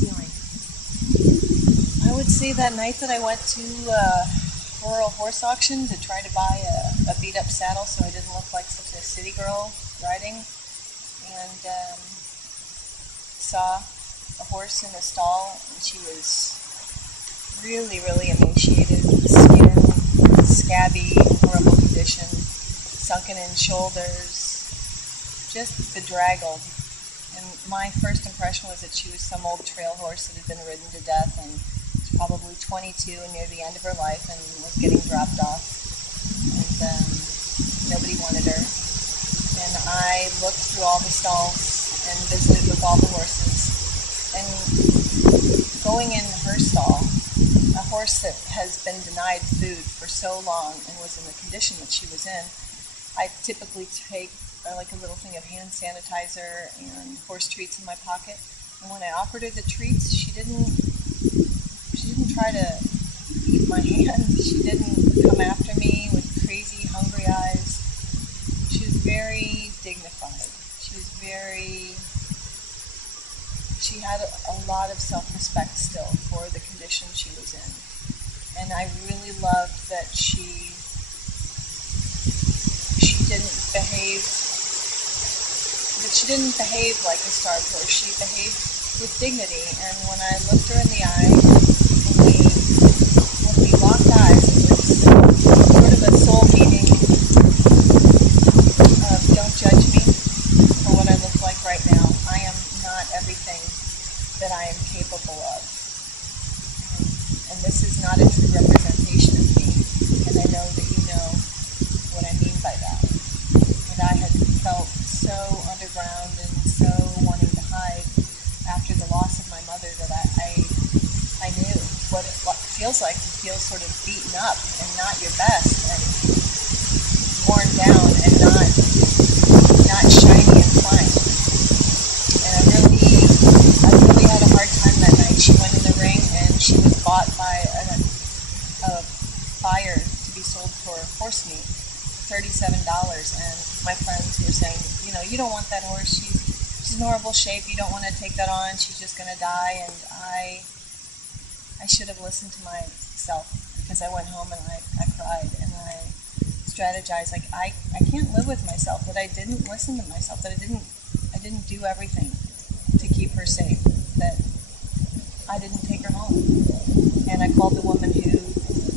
ceiling. I would say that night that I went to rural horse auction to try to buy a beat-up saddle so I didn't look like such a city girl riding, and saw a horse in a stall, and she was really, really emaciated, skin scabby, horrible condition, sunken in shoulders, just bedraggled. And my first impression was that she was some old trail horse that had been ridden to death and was probably 22 and near the end of her life and was getting dropped off. And nobody wanted her. And I looked through all the stalls and visited with all the horses. And going in her stall, a horse that has been denied food for so long and was in the condition that she was in, I typically take like a little thing of hand sanitizer and horse treats in my pocket. And when I offered her the treats, she didn't try to eat my hand. She didn't come after me with crazy, hungry eyes. She was very dignified. She had a lot of self-respect still for the condition she was in. And I really loved that she didn't behave like a starved horse. She behaved with dignity. And when I looked her in the eye, when we locked eyes, it was sort of a soul meeting of don't judge me for what I look like right now. I am not everything that I am capable of. And this is not a true representation of me. And I know that you know what I mean by that. And I had felt so underground and so wanting to hide after the loss of my mother that I knew what it feels like to feel sort of beaten up and not your best and worn down and not shiny and fine. And I really had a hard time that night. She went in the ring and she was bought by a buyer to be sold for horse meat for $37, and my friends were saying, you don't want that horse, she's in horrible shape, you don't want to take that on, she's just going to die. And I should have listened to myself, because I went home and I cried and I strategized, like I can't live with myself that I didn't listen to myself, that I didn't do everything to keep her safe, that I didn't take her home. And I called the woman who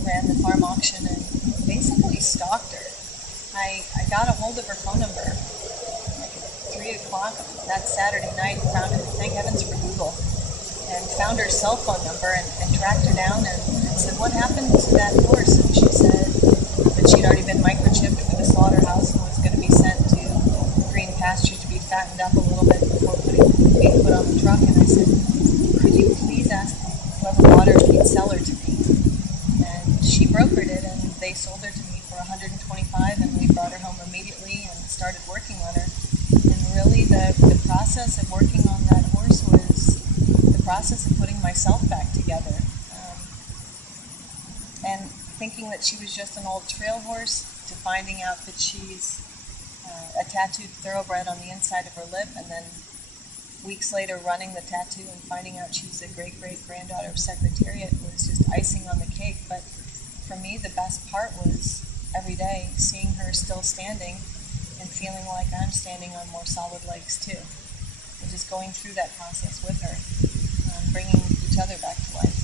ran the farm auction and basically stalked her. I got a hold of her phone number like at 3 o'clock that Saturday night, found it, thank heavens for Google, and found her cell phone number and tracked her down and said, what happened to that horse? And she said that she'd already been microchipped for the slaughterhouse and was going to be sent to green pastures to be fattened up a little bit before being put on the truck. And I said, could you please ask whoever bought her if he'd sell her to me? And she brokered it, and they sold her to me for $125, and we brought her home immediately and started working on her. And really the process of working on that horse was the process of putting myself back together. And thinking that she was just an old trail horse, to finding out that she's a tattooed thoroughbred on the inside of her lip, and then weeks later running the tattoo and finding out she's a great-great-granddaughter of Secretariat was just icing on the cake. But for me, the best part was every day seeing her still standing and feeling like I'm standing on more solid legs too. And just going through that process with her, bringing each other back to life.